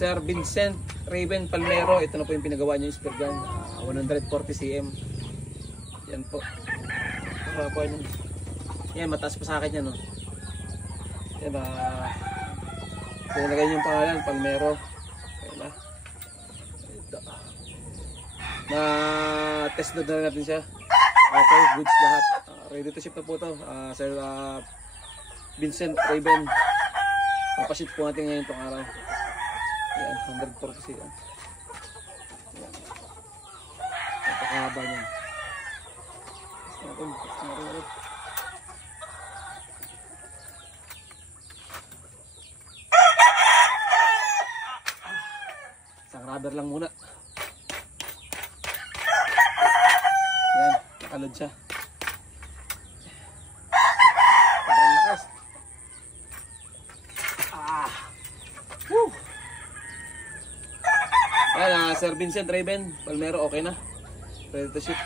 Sir Vincent Raven Palmero. Ito na po yung pinagawa niya yung spear gun. 140 cm. Yan po. Yan, mataas pa sa akin yan. No? Yan, pinagay yung pangalan, Palmero. Ayan na. Ito. Na-test na natin siya. Okay, goods lahat. Ready to ship na po ito. Sir Vincent Raven. Papaship po natin ngayon itong araw. Ayan, 140 cm. Ayan. Napakahaba niya. Isang rubber lang muna. Yan, nakalod siya. Sobrang lakas. Woo! Yan, Sir Vincent Raven Palmero, okay na. Ready to ship.